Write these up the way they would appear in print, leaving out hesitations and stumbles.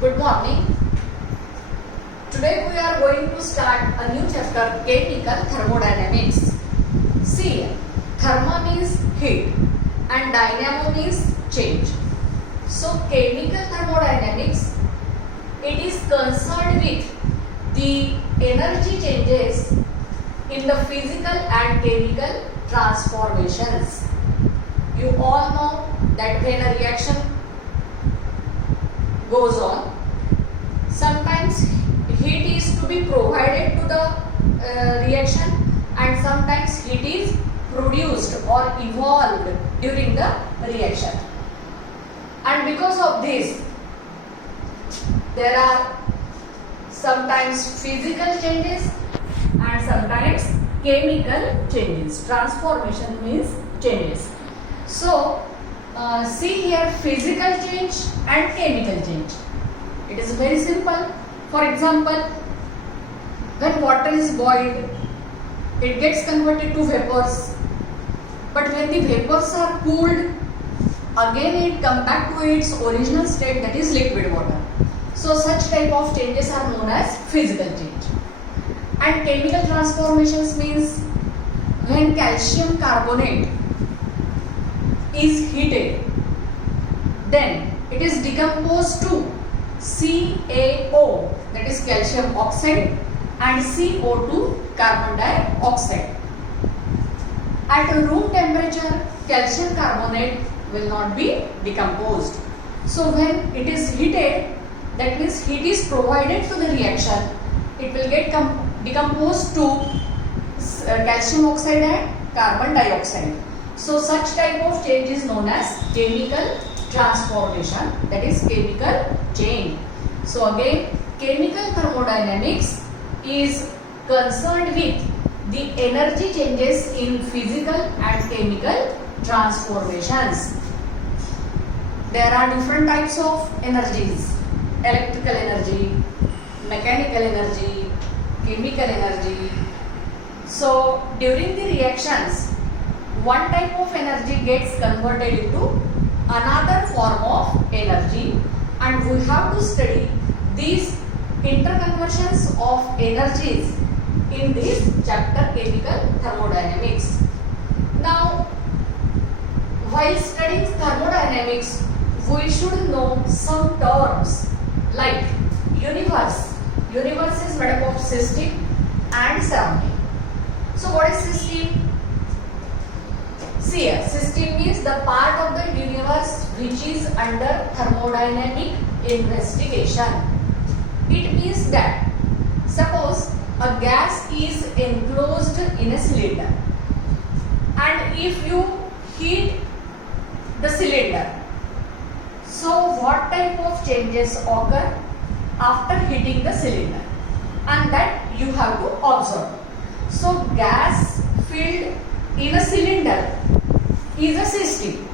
Good morning. Today we are going to start a new chapter, Chemical Thermodynamics. See here, thermo means heat and dynamo means change. So chemical thermodynamics, it is concerned with the energy changes in the physical and chemical transformations. You all know that when a reaction goes on, sometimes heat is to be provided to the reaction and sometimes heat is produced or evolved during the reaction. And because of this, there are sometimes physical changes and sometimes chemical changes. Transformation means changes. So, see here, physical change and chemical change. It is very simple. For example, when water is boiled, it gets converted to vapors. But when the vapors are cooled, again it comes back to its original state, that is liquid water. So such type of changes are known as physical change. And chemical transformations means when calcium carbonate is heated, then it is decomposed to CaO, that is calcium oxide, and CO2, carbon dioxide. At room temperature, calcium carbonate will not be decomposed. So when it is heated, that means heat is provided to the reaction, it will get decomposed to calcium oxide and carbon dioxide. So such type of change is known as chemical transformation, that is chemical change. So again, chemical thermodynamics is concerned with the energy changes in physical and chemical transformations. There are different types of energies: electrical energy, mechanical energy, chemical energy. So during the reactions, one type of energy gets converted into another form of energy, and we have to study these interconversions of energies in this chapter, Chemical Thermodynamics. Now, while studying thermodynamics, we should know some terms like universe. Universe is made up of system and surrounding. So what is system? See here, system means the part of the universe which is under thermodynamic investigation. It means that suppose a gas is enclosed in a cylinder, and if you heat the cylinder, so what type of changes occur after heating the cylinder, and that you have to observe. So gas filled in a cylinder is a system,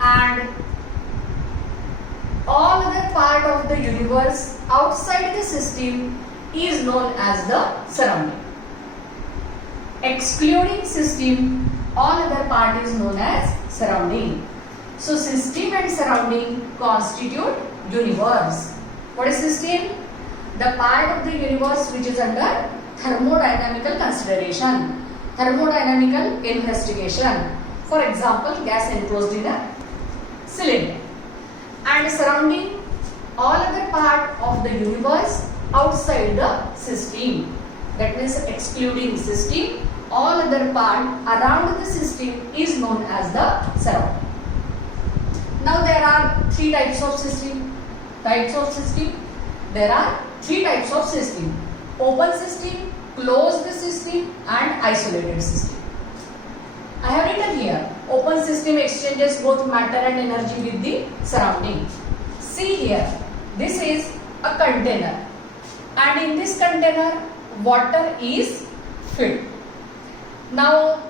and all other part of the universe outside the system is known as the surrounding. Excluding system, all other part is known as surrounding. So system and surrounding constitute universe. What is system? The part of the universe which is under thermodynamical consideration, thermodynamical investigation. For example, gas enclosed in a cylinder. And surrounding, all other part of the universe outside the system. That means excluding system, all other part around the system is known as the surrounding. Now there are three types of system. There are three types of system: open system, closed system, and isolated system. I have written here, open system exchanges both matter and energy with the surrounding. See here, this is a container, and in this container water is filled. Now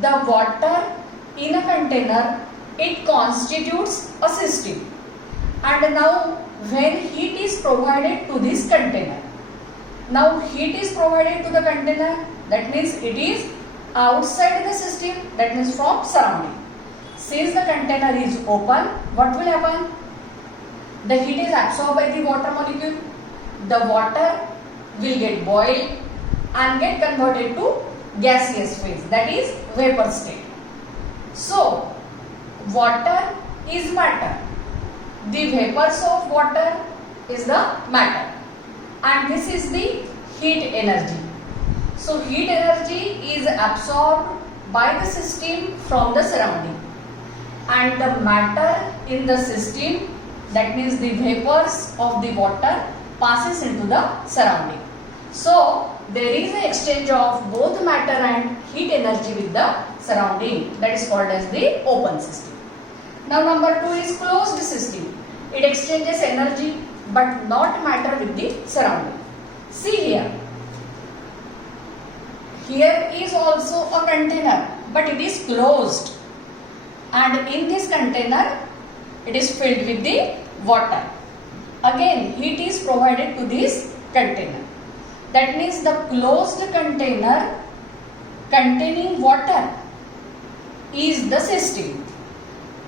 the water in a container, it constitutes a system, and now when heat is provided to this container, now heat is provided to the container, that means it is outside the system, that means from surrounding. Since the container is open, what will happen? the heat is absorbed by the water molecule. The water will get boiled and get converted to gaseous phase, that is vapor state. So water is matter. The vapors of water is the matter, and this is the heat energy. So heat energy is absorbed by the system from the surrounding, and the matter in the system, that means the vapors of the water, passes into the surrounding. So there is an exchange of both matter and heat energy with the surrounding, that is called as the open system. Now number 2 is closed system. It exchanges energy but not matter with the surrounding. See here. Here is also a container, but it is closed, and in this container it is filled with the water. Again heat is provided to this container. That means the closed container containing water is the system.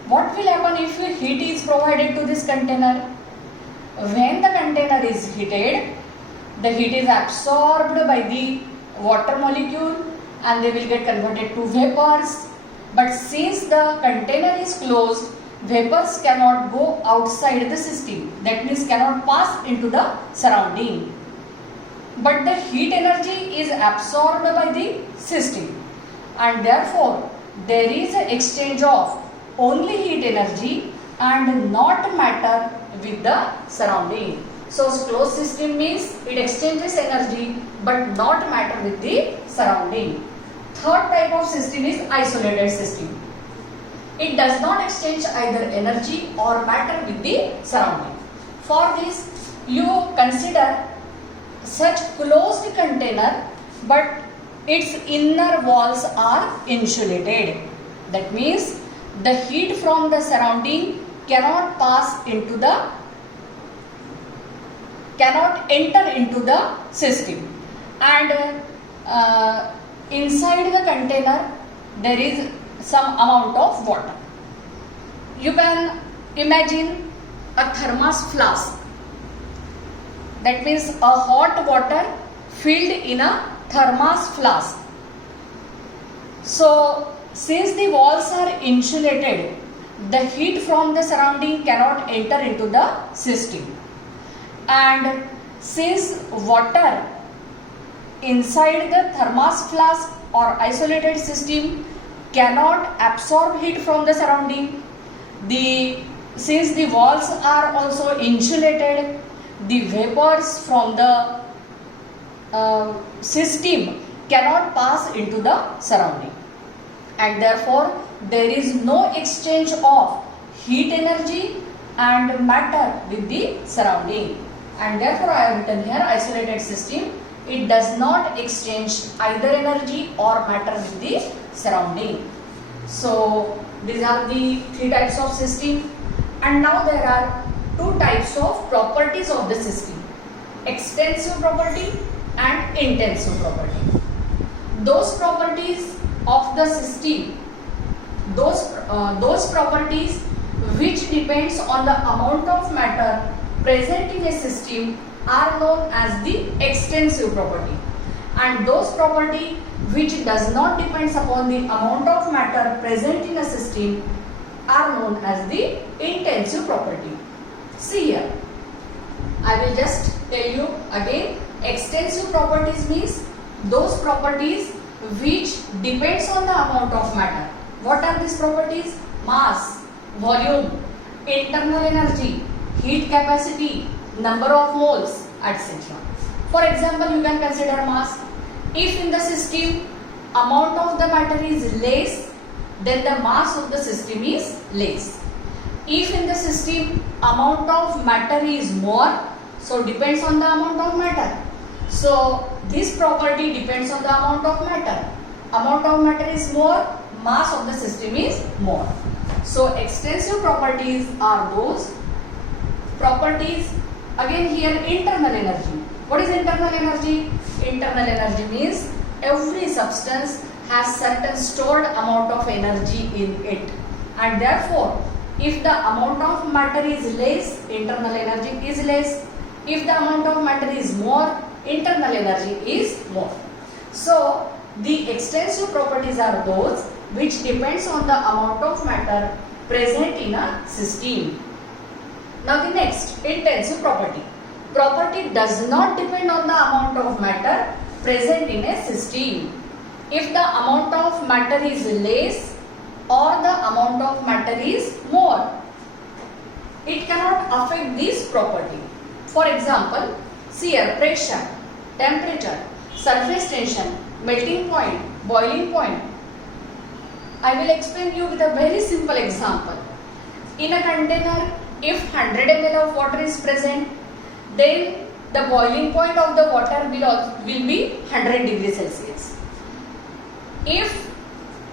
What will happen if heat is provided to this container? When the container is heated, the heat is absorbed by the water molecule and they will get converted to vapors. But since the container is closed, vapors cannot go outside the system. That means cannot pass into the surrounding. But the heat energy is absorbed by the system, and therefore there is an exchange of only heat energy and not matter with the surrounding. So closed system means it exchanges energy but not matter with the surrounding. Third type of system is isolated system. It does not exchange either energy or matter with the surrounding. For this, you consider such closed container, but its inner walls are insulated. That means the heat from the surrounding cannot enter into the system, and inside the container there is some amount of water. You can imagine a thermos flask. That means a hot water filled in a thermos flask. So since the walls are insulated, the heat from the surrounding cannot enter into the system, and since water inside the thermos flask or isolated system cannot absorb heat from the surrounding, since the walls are also insulated, the vapors from the system cannot pass into the surrounding, and therefore there is no exchange of heat energy and matter with the surrounding, and therefore I have written here isolated system. It does not exchange either energy or matter with the surrounding. So these are the 3 types of system, and now there are 2 types of properties of the system: extensive property and intensive property. Those properties of the system, those properties which depends on the amount of matter present in a system are known as the extensive property, and those property which does not depends upon the amount of matter present in a system are known as the intensive property. See here, I will just tell you again. Extensive properties means those properties which depends on the amount of matter. What are these properties? Mass, volume, internal energy, heat capacity, number of moles, etc. For example, you can consider mass. If in the system amount of the matter is less, then the mass of the system is less. If in the system amount of matter is more, so depends on the amount of matter. So this property depends on the amount of matter. Amount of matter is more, mass of the system is more. So extensive properties are those properties. Again here, internal energy. What is internal energy? Internal energy means every substance has certain stored amount of energy in it, and therefore If the amount of matter is less, internal energy is less. If the amount of matter is more, internal energy is more. So the extensive properties are those which depends on the amount of matter present in a system. Now the next, intensive property. Property does not depend on the amount of matter present in a system. If the amount of matter is less or the amount of matter is more, it cannot affect this property. For example, see here, pressure, temperature, surface tension, melting point, boiling point. I will explain you with a very simple example. In a container, if 100 ml of water is present, then the boiling point of the water will be 100 degrees Celsius. If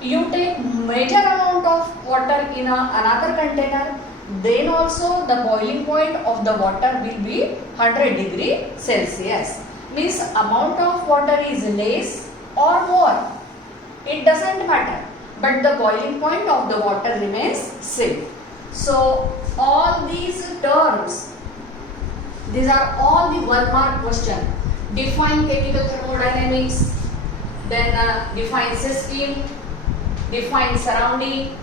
you take major amount of water in another container, then also the boiling point of the water will be 100 degree Celsius. Means amount of water is less or more, it doesn't matter, but the boiling point of the water remains same. So all these terms, these are all the 1 mark question. Define chemical thermodynamics, then define system, define surrounding,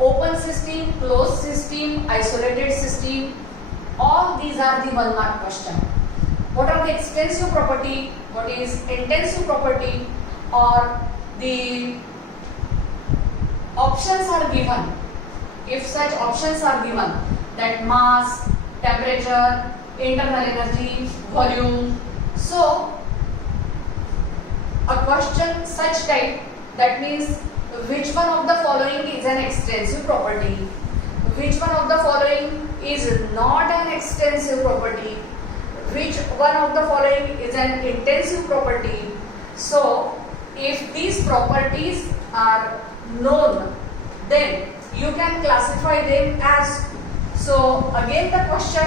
open system, closed system, isolated system. All these are the 1 mark question. What are the extensive property? What is intensive property? Or the options are given. If such options are given, that mass, temperature, internal energy, volume. So a question such type, that means which one of the following is an extensive property, which one of the following is not an extensive property, which one of the following is an intensive property. So if these properties are known, then you can classify them as. So again the question,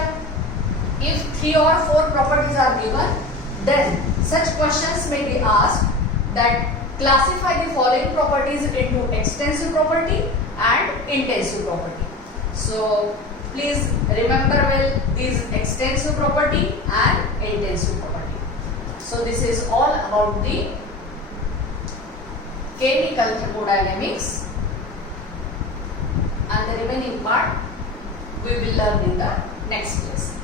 if 3 or 4 properties are given, then such questions may be asked that classify the following properties into extensive property and intensive property. So please remember well these extensive property and intensive property. So this is all about the chemical thermodynamics, and the remaining part we will learn in the next lesson.